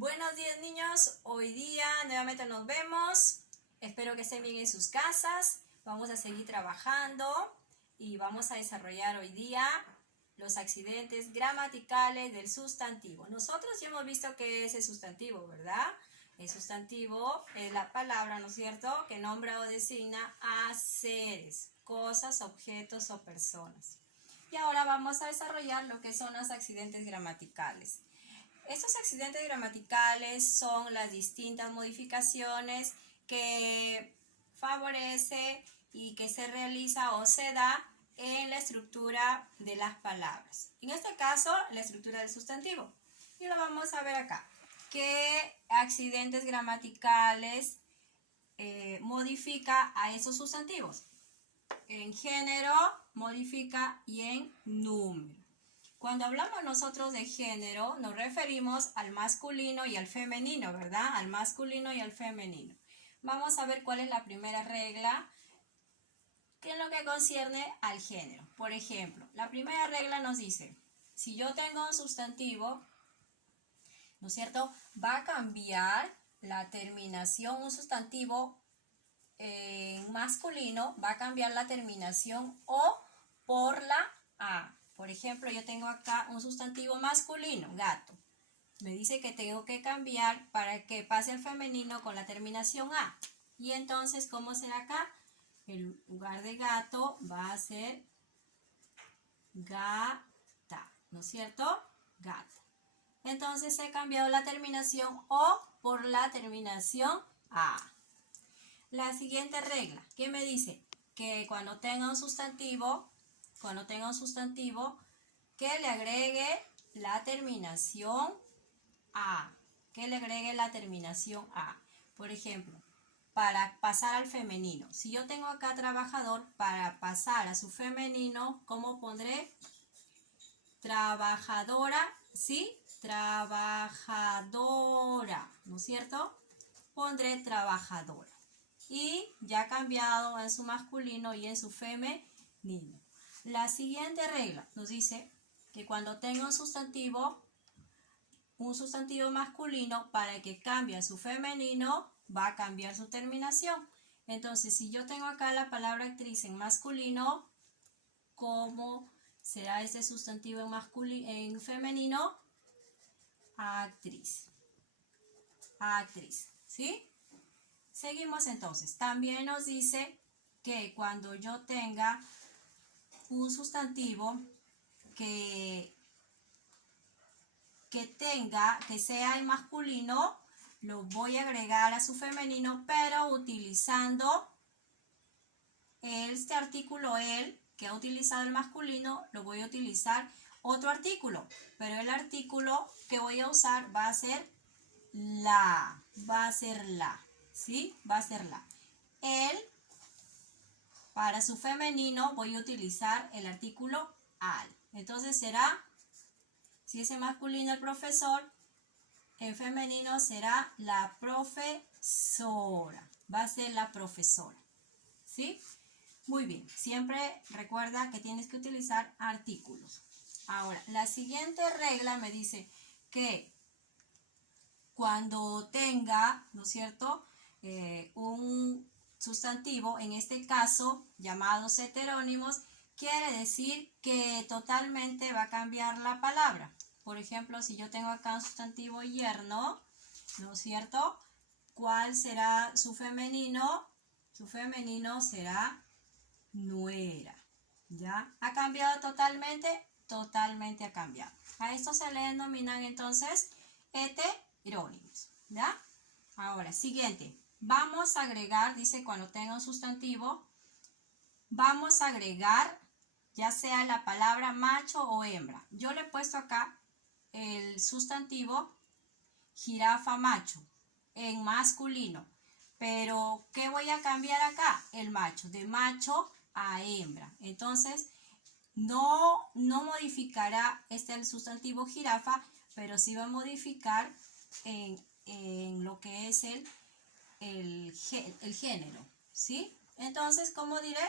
Buenos días, niños, hoy día nuevamente nos vemos, espero que estén bien en sus casas, vamos a seguir trabajando y vamos a desarrollar hoy día los accidentes gramaticales del sustantivo. Nosotros ya hemos visto qué es el sustantivo, ¿verdad? El sustantivo es la palabra, ¿no es cierto?, que nombra o designa a seres, cosas, objetos o personas. Y ahora vamos a desarrollar lo que son los accidentes gramaticales. Estos accidentes gramaticales son las distintas modificaciones que favorece y que se realiza o se da en la estructura de las palabras. En este caso, la estructura del sustantivo. Y lo vamos a ver acá. ¿Qué accidentes gramaticales modifica a esos sustantivos? En género, modifica y en número. Cuando hablamos nosotros de género, nos referimos al masculino y al femenino, ¿verdad? Al masculino y al femenino. Vamos a ver cuál es la primera regla que es lo que concierne al género. Por ejemplo, la primera regla nos dice, si yo tengo un sustantivo, ¿no es cierto?, va a cambiar la terminación, un sustantivo en masculino, va a cambiar la terminación O por la A. Por ejemplo, yo tengo acá un sustantivo masculino, gato. Me dice que tengo que cambiar para que pase al femenino con la terminación A. Y entonces, ¿cómo será acá? En lugar de gato va a ser gata, ¿no es cierto? Gata. Entonces he cambiado la terminación O por la terminación A. La siguiente regla, ¿qué me dice? Que cuando tenga un sustantivo, que le agregue la terminación A. Que le agregue la terminación A. Por ejemplo, para pasar al femenino. Si yo tengo acá trabajador, para pasar a su femenino, ¿cómo pondré? Trabajadora, ¿sí? Trabajadora, ¿no es cierto? Pondré trabajadora. Y ya cambiado en su masculino y en su femenino. La siguiente regla nos dice que cuando tenga un sustantivo masculino, para que cambie a su femenino, va a cambiar su terminación. Entonces, si yo tengo acá la palabra actriz en masculino, ¿cómo será este sustantivo en femenino? Actriz. Actriz, ¿sí? Seguimos entonces. También nos dice que cuando yo tenga un sustantivo que sea en masculino, lo voy a agregar a su femenino, pero utilizando este artículo el, que ha utilizado el masculino, lo voy a utilizar otro artículo, pero el artículo que voy a usar va a ser la, ¿sí? Va a ser la. Él, para su femenino, voy a utilizar el artículo al. Entonces será, si es en masculino el profesor, en femenino será la profesora. Va a ser la profesora, ¿sí? Muy bien, siempre recuerda que tienes que utilizar artículos. Ahora, la siguiente regla me dice que cuando tenga, ¿no es cierto?, un sustantivo, en este caso llamados heterónimos, quiere decir que totalmente va a cambiar la palabra. Por ejemplo, si yo tengo acá un sustantivo yerno, ¿no es cierto?, ¿cuál será su femenino? Su femenino será nuera. ¿Ya? ¿Ha cambiado totalmente? Totalmente ha cambiado. A esto se le denominan entonces heterónimos. ¿Ya? Ahora, siguiente. Vamos a agregar, dice, cuando tenga un sustantivo, vamos a agregar ya sea la palabra macho o hembra. Yo le he puesto acá el sustantivo jirafa macho en masculino. Pero, ¿qué voy a cambiar acá? El macho, de macho a hembra. Entonces, no modificará el sustantivo jirafa, pero sí va a modificar en lo que es el género, ¿sí? Entonces, ¿cómo diré?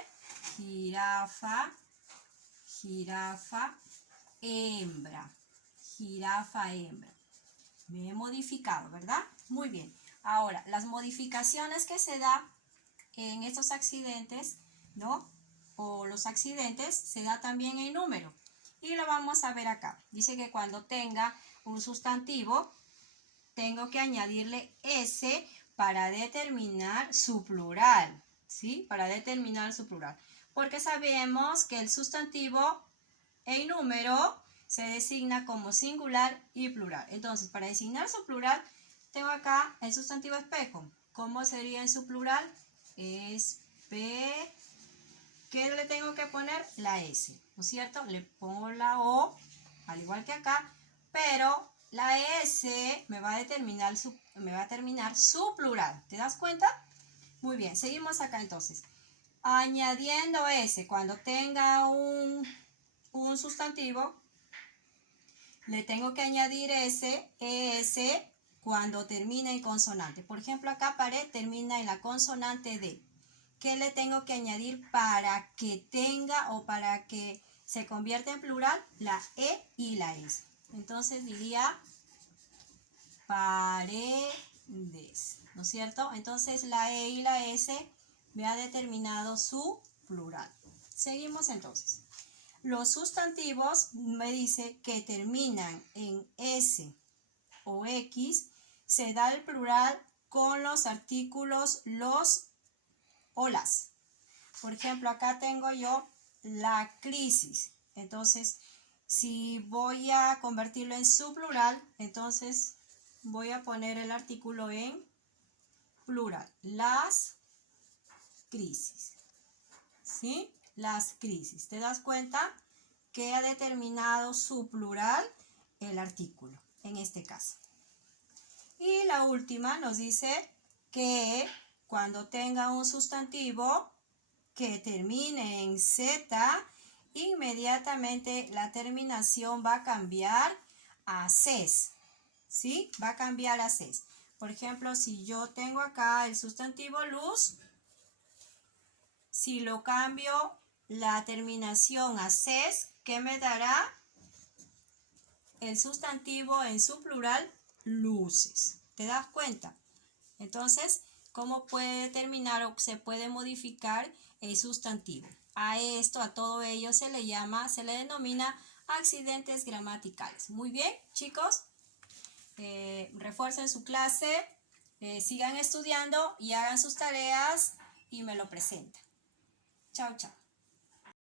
Jirafa, hembra, jirafa, hembra. Me he modificado, ¿verdad? Muy bien. Ahora, las modificaciones que se da en estos accidentes, ¿no? O los accidentes se da también en número. Y lo vamos a ver acá. Dice que cuando tenga un sustantivo, tengo que añadirle S para determinar su plural, ¿sí? Para determinar su plural. Porque sabemos que el sustantivo en número se designa como singular y plural. Entonces, para designar su plural, tengo acá el sustantivo espejo. ¿Cómo sería en su plural? ¿Qué le tengo que poner? La S, ¿no es cierto? Le pongo la O, al igual que acá, pero la S me va a determinar su plural. ¿Te das cuenta? Muy bien, seguimos acá entonces. Añadiendo S, cuando tenga un sustantivo, le tengo que añadir ES cuando termine en consonante. Por ejemplo, acá pared termina en la consonante D. ¿Qué le tengo que añadir para que tenga o para que se convierta en plural? La E y la S. Entonces diría paredes, ¿no es cierto? Entonces la E y la S me ha determinado su plural. Seguimos entonces. Los sustantivos me dice que terminan en S o X, se da el plural con los artículos los o las. Por ejemplo, acá tengo yo la crisis. Entonces, si voy a convertirlo en su plural, entonces voy a poner el artículo en plural. Las crisis. ¿Sí? Las crisis. ¿Te das cuenta? Que ha determinado su plural el artículo, en este caso. Y la última nos dice que cuando tenga un sustantivo que termine en Z, inmediatamente la terminación va a cambiar a CES. ¿Sí? Va a cambiar a CES. Por ejemplo, si yo tengo acá el sustantivo luz, si lo cambio la terminación a CES, ¿qué me dará? El sustantivo en su plural, luces. ¿Te das cuenta? Entonces, ¿cómo puede determinar o se puede modificar el sustantivo? A esto, a todo ello se le denomina accidentes gramaticales. Muy bien, chicos. Refuercen su clase, sigan estudiando y hagan sus tareas y me lo presentan. Chao, chao.